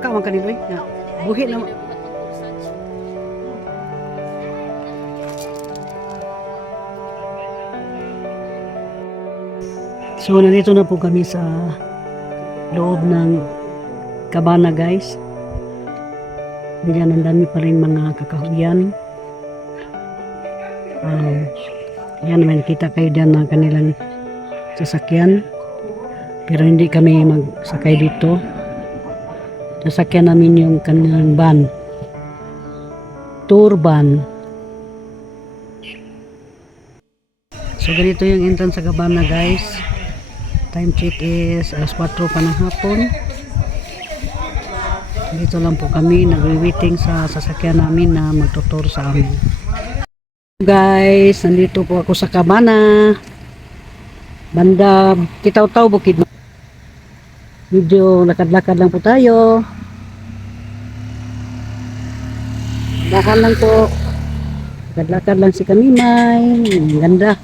Saka man kanilo eh. Buhi na. So, nandito na po kami sa loob ng kabana, guys. Diyan, ang dami pa rin mga kakahuyan. Yan, may nakita kayo dyan ng kanilang sasakyan. Pero hindi kami magsakay dito. Sasakyan namin yung kanilang van. Tour van. So, ganito yung entrance sa kabana, guys. Time check is alas 4 pa ng hapon. Dito lang po kami nagwi-waiting sa sasakyan namin na magtutur sa amin. Guys, nandito po ako sa kabana. Banda Kitaw-Taw, Bukid. Medyo lakad-lakad lang po tayo. Lakad lang po. Lakad-lakad lang si Kamimay. Ganda.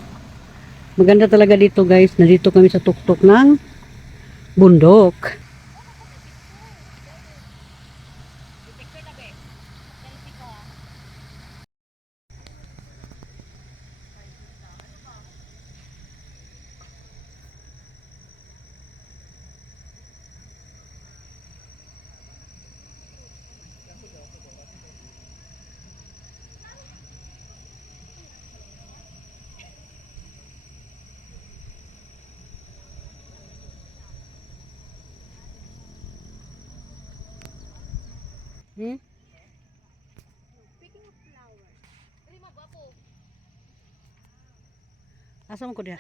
Maganda talaga dito, guys. Nandito kami sa tuktok ng bundok. Picking of flower. Terima bapo. Asa mo ko diha?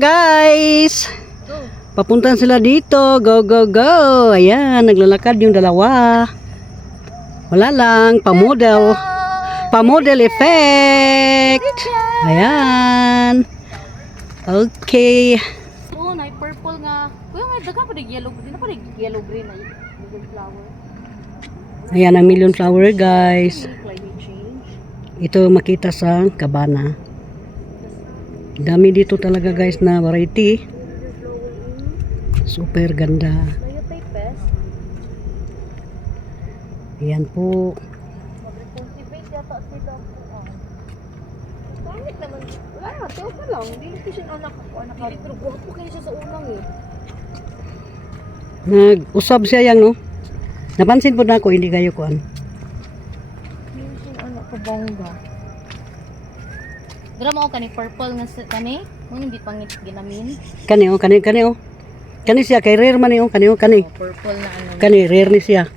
Guys, papuntan sila dito. Go, go, go. Ayan, naglalakad yung dalawa. Wala lang, pamodel. Pamodel effect. Ayan. Okay. Oh, na purple nga. Kuya nga daga pa yellow green, pa yellow green na yung flower. Ayan ang million flower, guys. Climate change. Ito makita sa kabana. Dami dito talaga, guys, na variety. Super ganda. Pest. Ayan po. Mag-cultivate yata sila po. Pangit naman. Wala, teo pa lang. Hindi ko siya anak ako. Pero gwapo kayo siya sa unang eh. Nag-usab siya yang, no? Napansin po na ako, hindi kayo kuan. Hindi siya anak ko bongga. Dara mo kani purple nga kani, mo hindi pangit ginamin. Kani, oh, kani, kani, oh. Kani siya, kay rare man, oh. Kani, oh, kani. Purple na ano. Kani, rare ni siya.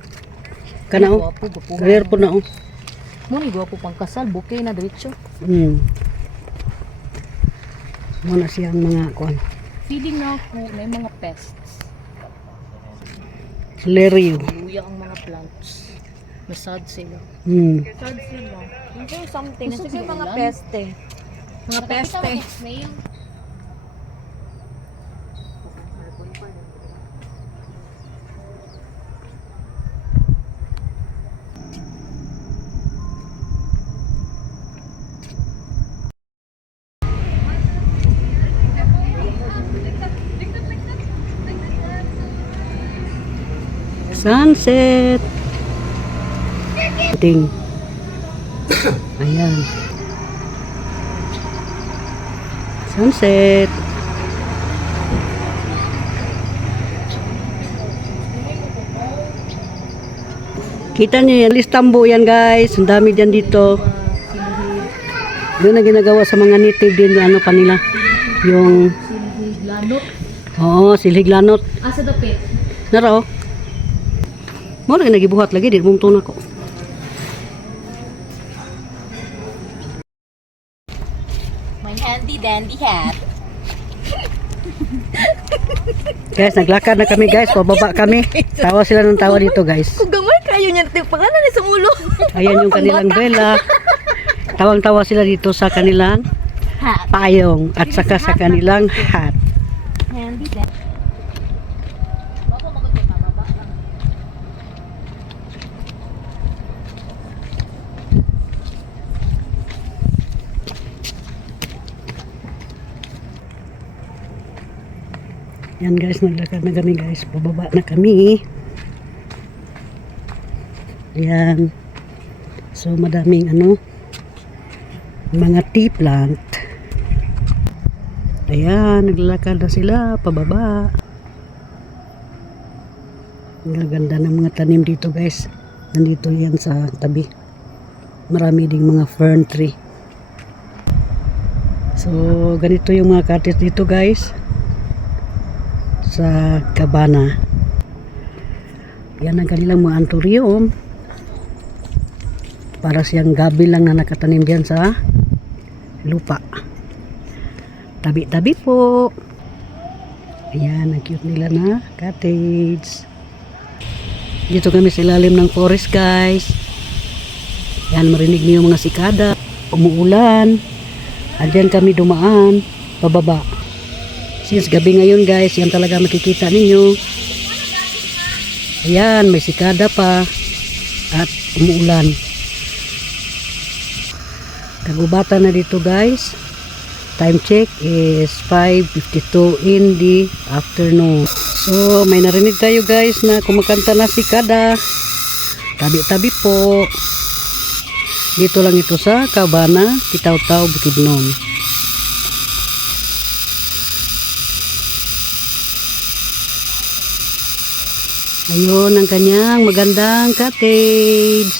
Kana, oh. Rare po na, oh. Mo ni gwapo pang kasal, bouquet na diretso. Muna siyang mga kuan. Feeling na ako may mga pests. Lerio. Luya ang mga plants. Nasad sila. Sad sila. Hindi something. Gusto ko yung mga peste. Mga peste. Snail. Sunset. Ting. Ayan. Sunset. Kita niyo yan, listambo yan, guys. Ang dami dyan dito. Doon na ginagawa sa mga native din, ano kanila. Yung Lanot. oo, silhiglanot. Asa dapit? Nara, oh. Mo na nagibuhat lagi, di mong tuna ko. My handy dandy hat. Guys, naglakad na kami, guys. Pababa kami. Tawa sila ng tawa dito, guys. Kung gamay kayo niya, ito yung pangalan ni sa ulo. Ayan yung kanilang vela. Tawang-tawa sila dito sa kanilang hat. payong at saka sa kanilang hat. Handy then. Yan guys, naglakad na kami guys. Pababa na kami. Ayan. So madaming mga tea plant. Ayan, naglalakad na sila pababa. Ang ganda ng mga tanim dito guys. Nandito yan sa tabi. Marami ding mga fern tree. So ganito yung mga cottage dito guys. Sa Cabana. Yan ang kanilang mga anthurium. Para siyang gabi lang na nakatanim diyan sa lupa. Tabi-tabi po. Ayan, ang cute nila na cottage. Dito kami sa ilalim ng forest guys. Yan, marinig niyo yung mga sikada. Umuulan. Andyan kami dumaan. Pababa. Since gabi ngayon guys, yan talaga makikita ninyo. Ayan, may sikada pa. At umuulan. Kagubatan na dito guys. Time check is 5:52 in the afternoon. So, may narinig tayo guys na kumakanta na sikada. Tabi-tabi po. Dito lang ito sa Cabana, Kitaw-Taw, Bukidnon. Ayun ang kanyang magandang cottage.